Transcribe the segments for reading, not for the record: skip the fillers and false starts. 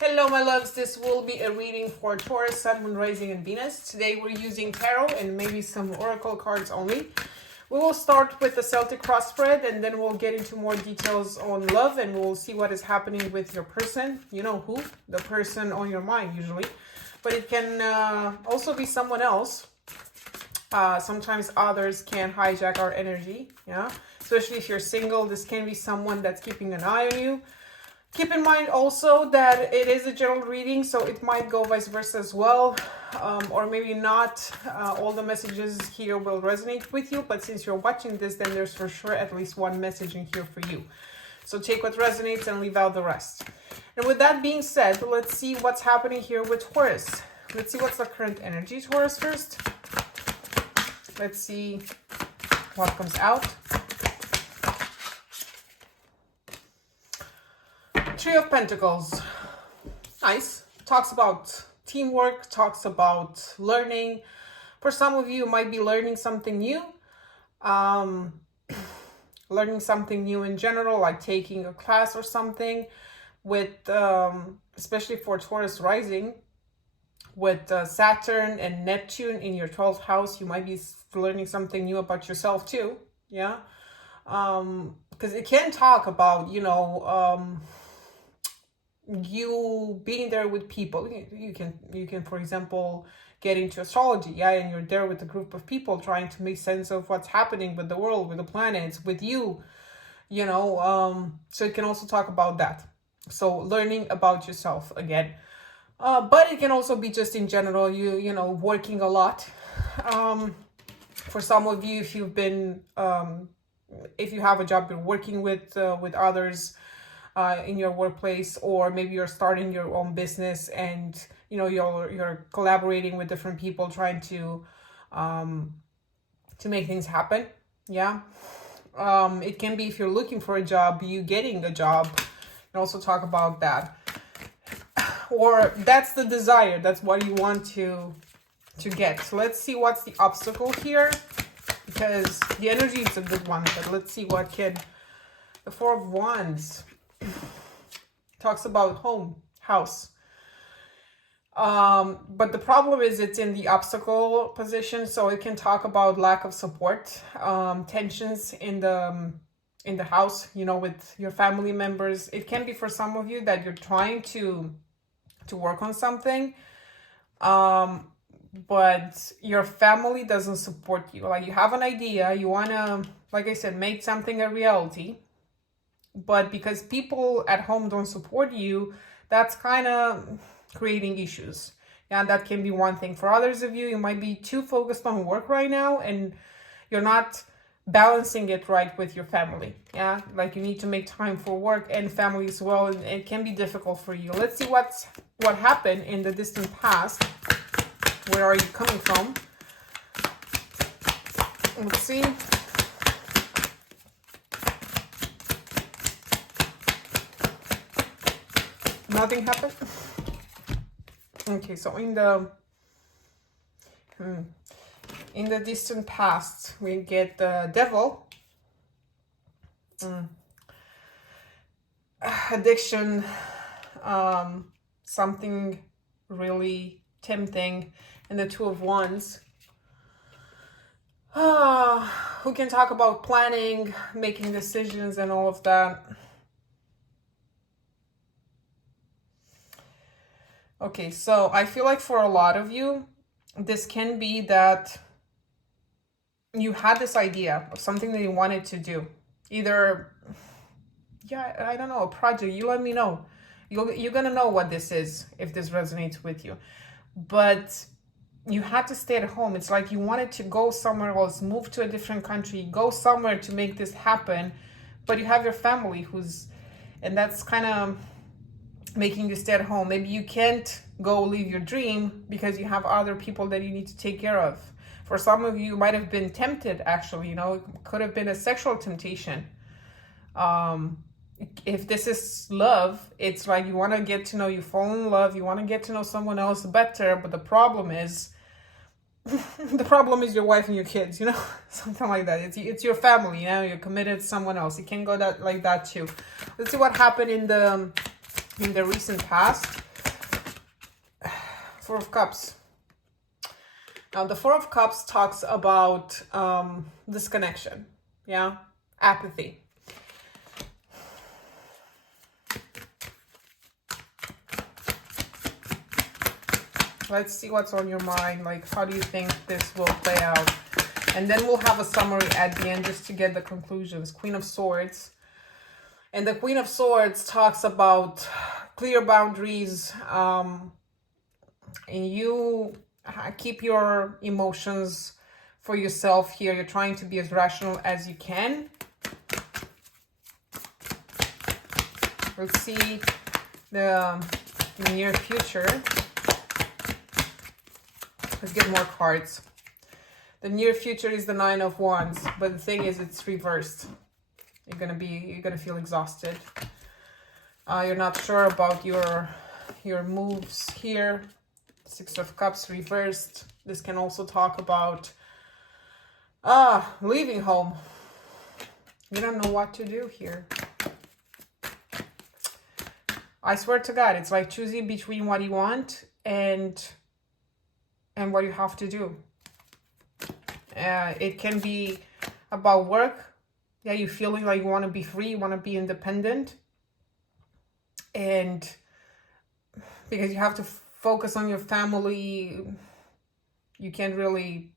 Hello, my loves. This will be a reading for Taurus, Sun, Moon, Rising, and Venus. Today we're using tarot and maybe some oracle cards only. We will start with the Celtic cross spread, and then we'll get into more details on love, and we'll see what is happening with your person. You know who? The person on your mind, usually. But it can also be someone else. Sometimes others can hijack our energy, yeah? Especially if you're single, this can be someone that's keeping an eye on you. Keep in mind also that it is a general reading, so it might go vice versa as well, or maybe not all the messages here will resonate with you, but since you're watching this, then there's for sure at least one message in here for you. So take what resonates and leave out the rest. And with that being said, let's see what's happening here with Taurus. Let's see what's the current energy, Taurus, first. Let's see what comes out. Three of Pentacles. Nice. Talks about teamwork, talks about learning. For some of you, you might be learning something new. Learning something new in general, like taking a class or something. With, especially for Taurus rising, with Saturn and Neptune in your 12th house, you might be learning something new about yourself too. Yeah. Because it can talk about, you know, you being there with people. You can for example get into astrology, yeah, and you're there with a group of people trying to make sense of what's happening with the world, with the planets, with you, you know. So it can also talk about that, so learning about yourself again. But it can also be just in general, you know, working a lot. For some of you, if you've been if you have a job, you're working with others in your workplace, or maybe you're starting your own business and you know you're collaborating with different people trying to make things happen. Yeah. It can be if you're looking for a job, you getting a job, and also talk about that. Or that's the desire, that's what you want to get. So let's see what's the obstacle here, because the energy is a good one, but let's see what can. The Four of Wands talks about home, house. But the problem is it's in the obstacle position, so it can talk about lack of support, tensions in the house, you know, with your family members. It can be for some of you that you're trying to work on something, but your family doesn't support you. Like, you have an idea, you want to, like I said, make something a reality, but because people at home don't support you, that's kind of creating issues. Yeah, that can be one thing. For others of you, you might be too focused on work right now and you're not balancing it right with your family. Yeah, like you need to make time for work and family as well, and it can be difficult for you. Let's see what happened in the distant past. Where are you coming from? Let's see. Nothing happened. Okay, so in the distant past, we get the Devil, addiction, something really tempting, and the Two of Wands. Who can talk about planning, making decisions, and all of that. Okay, so I feel like for a lot of you, this can be that you had this idea of something that you wanted to do. Either, yeah, I don't know, a project. You let me know. You're going to know what this is if this resonates with you. But you had to stay at home. It's like you wanted to go somewhere else, move to a different country, go somewhere to make this happen. But you have your family and that's kind of making you stay at home. Maybe you can't go live your dream because you have other people that you need to take care of. For some of you, you might have been tempted, actually, you know, it could have been a sexual temptation. If this is love, it's like you want to get to know, you fall in love, you want to get to know someone else better, but the problem is your wife and your kids, you know, something like that. It's your family, you know, you're committed to someone else. It can go like that too. Let's see what happened in the recent past. Four of Cups. Now, the Four of Cups talks about disconnection, yeah, apathy. Let's see what's on your mind. Like, how do you think this will play out? And then we'll have a summary at the end just to get the conclusions. Queen of Swords. And the Queen of Swords talks about clear boundaries. And you keep your emotions for yourself here. You're trying to be as rational as you can. Let's see the near future. Let's get more cards. The near future is the Nine of Wands, but the thing is, it's reversed. You're gonna feel exhausted. You're not sure about your moves here. Six of Cups reversed. This can also talk about leaving home. You don't know what to do here. I swear to God, it's like choosing between what you want and what you have to do. It can be about work. Yeah, you're feeling like you want to be free, you want to be independent. And because you have to focus on your family, you can't really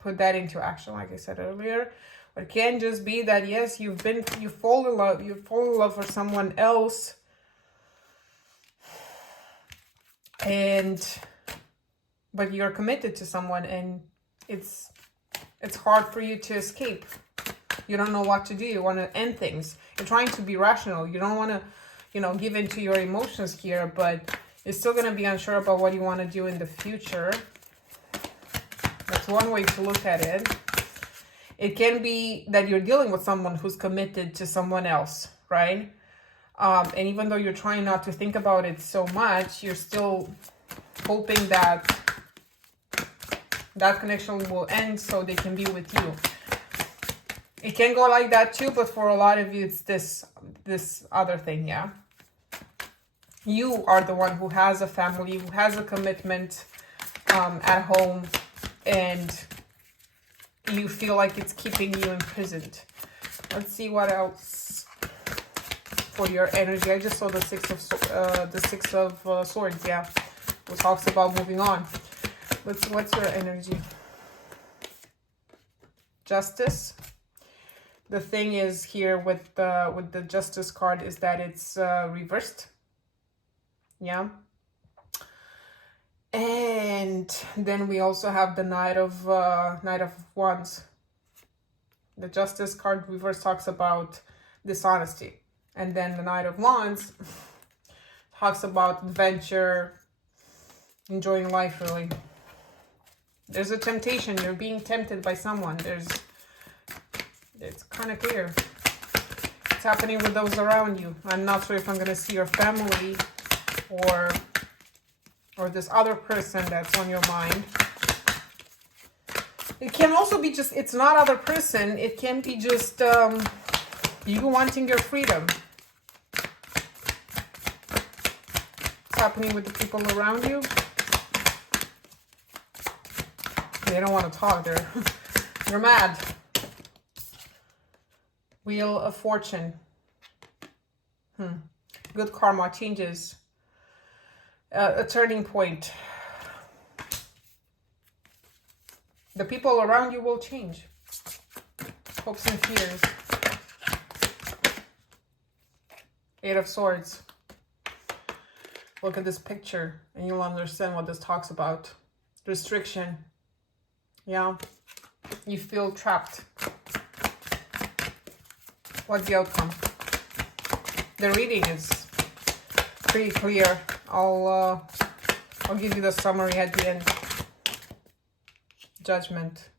put that into action, like I said earlier. But it can just be that, yes, you fall in love for someone else. But you're committed to someone, and it's hard for you to escape. You don't know what to do. You want to end things. You're trying to be rational. You don't want to, give into your emotions here, but you're still going to be unsure about what you want to do in the future. That's one way to look at it. It can be that you're dealing with someone who's committed to someone else, right? And even though you're trying not to think about it so much, you're still hoping that connection will end so they can be with you. It can go like that too, but for a lot of you, it's this other thing, yeah? You are the one who has a family, who has a commitment at home, and you feel like it's keeping you imprisoned. Let's see what else for your energy. I just saw the Six of Swords, yeah, who talks about moving on. What's your energy? Justice. The thing is here with the Justice card is that it's reversed. Yeah. And then we also have the Knight of Wands. The Justice card reverse talks about dishonesty. And then the Knight of Wands talks about adventure, enjoying life, really. There's a temptation. You're being tempted by someone. It's kind of clear. It's happening with those around you. I'm not sure if I'm going to see your family or this other person that's on your mind. It can also be just, it's not other person. It can be just you wanting your freedom. It's happening with the people around you. They don't want to talk. They're mad. Wheel of Fortune. Good karma, changes. A turning point. The people around you will change. Hopes and fears. Eight of Swords. Look at this picture and you'll understand what this talks about. Restriction. Yeah. You feel trapped. What's the outcome? The reading is pretty clear. I'll give you the summary at the end. Judgment.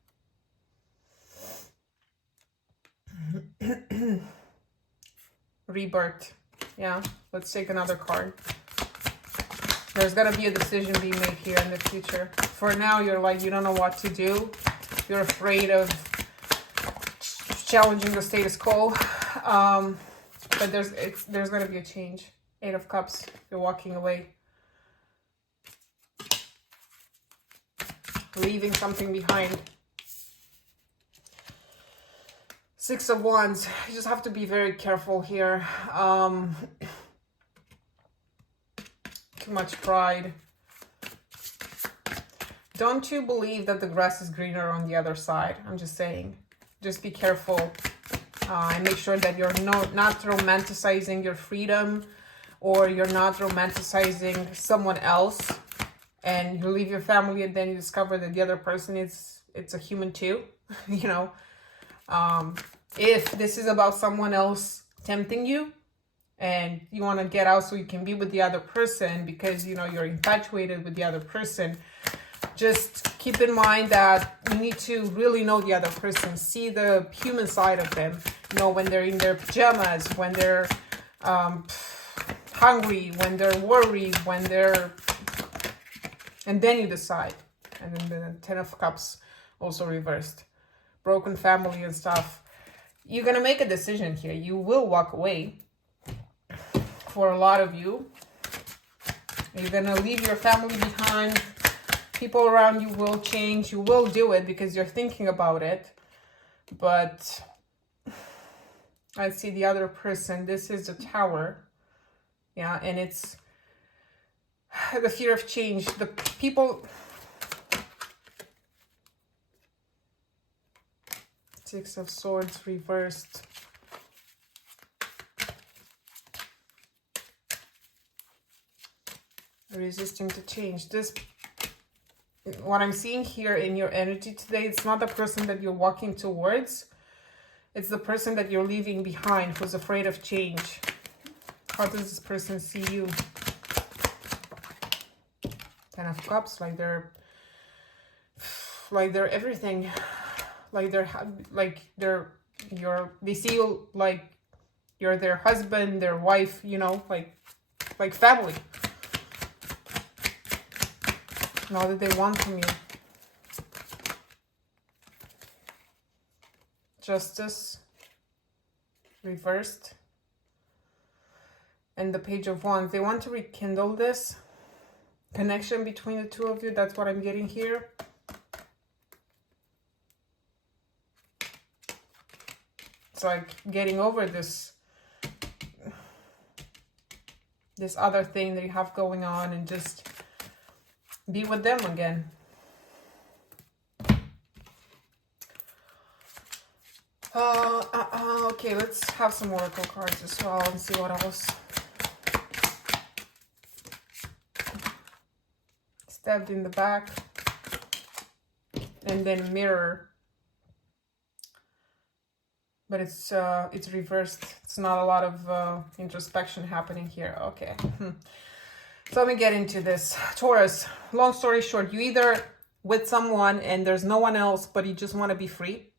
Rebirth. Yeah, let's take another card. There's gonna be a decision being made here in the future. For now, you're like, you don't know what to do. You're afraid of challenging the status quo. But there's gonna be a change. Eight of Cups. You're walking away. leaving something behind. Six of Wands. You just have to be very careful here. Too much pride. Don't you believe that the grass is greener on the other side? I'm just saying. Just be careful and make sure that you're not romanticizing your freedom, or you're not romanticizing someone else, and you leave your family and then you discover that the other person it's a human too. You know, if this is about someone else tempting you and you want to get out so you can be with the other person because, you know, you're infatuated with the other person, just keep in mind that you need to really know the other person, see the human side of them, you know, when they're in their pajamas, when they're hungry, when they're worried, when they're, and then you decide. And then the Ten of Cups also reversed, broken family and stuff. You're gonna make a decision here. You will walk away. For a lot of you, you're gonna leave your family behind. People around you will change. You will do it because you're thinking about it. But I see the other person. This is the Tower. Yeah, and it's the fear of change. The people... Six of Swords reversed. Resisting to change. This, what I'm seeing here in your energy today, it's not the person that you're walking towards. It's the person that you're leaving behind who's afraid of change. How does this person see you? Ten of Cups, like they're everything. They see you like you're their husband, their wife, you know, like family. All that they want from you. Justice reversed. And the Page of Wands. They want to rekindle this connection between the two of you. That's what I'm getting here. It's like getting over this other thing that you have going on and just be with them again. Okay, let's have some oracle cards as well and see what else. Stabbed in the back. And then Mirror. But it's reversed. It's not a lot of introspection happening here. Okay. So let me get into this. Taurus, long story short, you either with someone and there's no one else, but you just want to be free.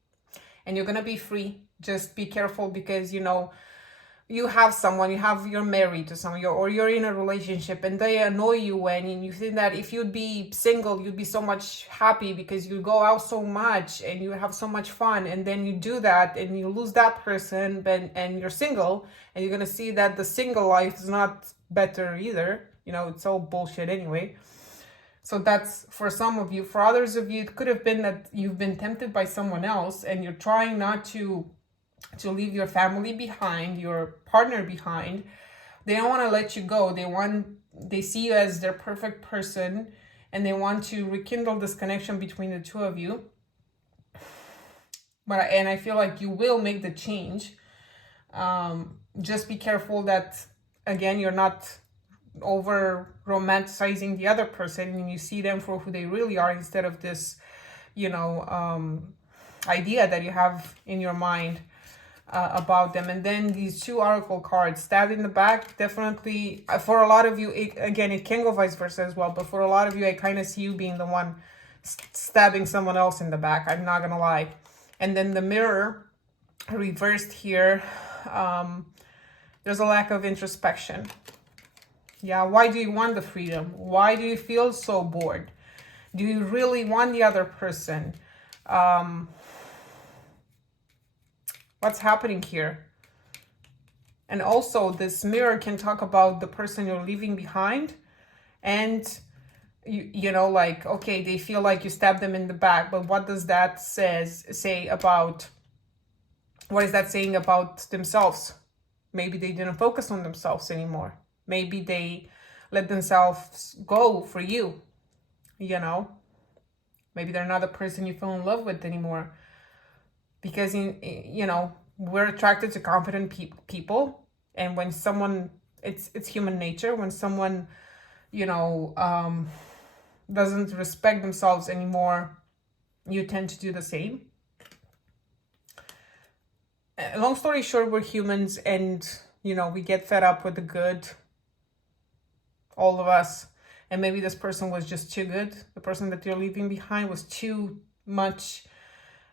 And you're going to be free. Just be careful because, you know, you have someone, you're married to someone, or you're in a relationship and they annoy you, and you think that if you'd be single, you'd be so much happy because you go out so much and you have so much fun, and then you do that and you lose that person and you're single, and you're going to see that the single life is not better either. You know, it's all bullshit anyway. So that's for some of you. For others of you, it could have been that you've been tempted by someone else and you're trying not to leave your family behind, your partner behind. They don't want to let you go. They see you as their perfect person and they want to rekindle this connection between the two of you. And I feel like you will make the change. Just be careful that, again, you're not over romanticizing the other person and you see them for who they really are instead of this, you know, idea that you have in your mind about them. And then these two oracle cards, stabbed in the back, definitely for a lot of you, again, it can go vice versa as well, but for a lot of you, I kind of see you being the one stabbing someone else in the back. I'm not gonna lie. And then the Mirror reversed here. There's a lack of introspection. Yeah, why do you want the freedom? Why do you feel so bored? Do you really want the other person? What's happening here? And also this Mirror can talk about the person you're leaving behind and you know, like, okay, they feel like you stabbed them in the back, but what does that say about, what is that saying about themselves? Maybe they didn't focus on themselves anymore. Maybe they let themselves go for you, you know. Maybe they're not the person you fell in love with anymore. Because, you know, we're attracted to confident people. And when someone, it's human nature. When someone, you know, doesn't respect themselves anymore, you tend to do the same. Long story short, we're humans, and, you know, we get fed up with the good. All of us. And maybe this person was just too good. The person that you're leaving behind was too much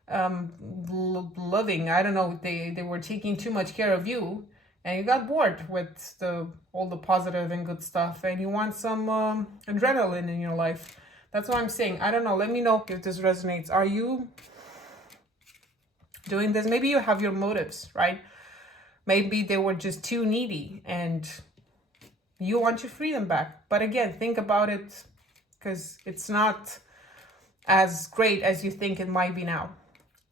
loving. I don't know. They were taking too much care of you, and you got bored with all the positive and good stuff, and you want some adrenaline in your life. That's what I'm saying. I don't know. Let me know if this resonates. Are you doing this? Maybe you have your motives, right? Maybe they were just too needy and you want your freedom back. But again, think about it, because it's not as great as you think it might be now.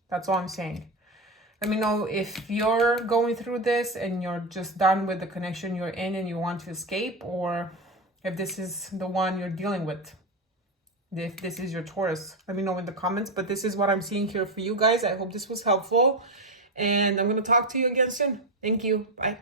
That's all I'm saying. Let me know if you're going through this and you're just done with the connection you're in and you want to escape, or if this is the one you're dealing with. If this is your Taurus, let me know in the comments. But this is what I'm seeing here for you guys. I hope this was helpful. And I'm going to talk to you again soon. Thank you. Bye.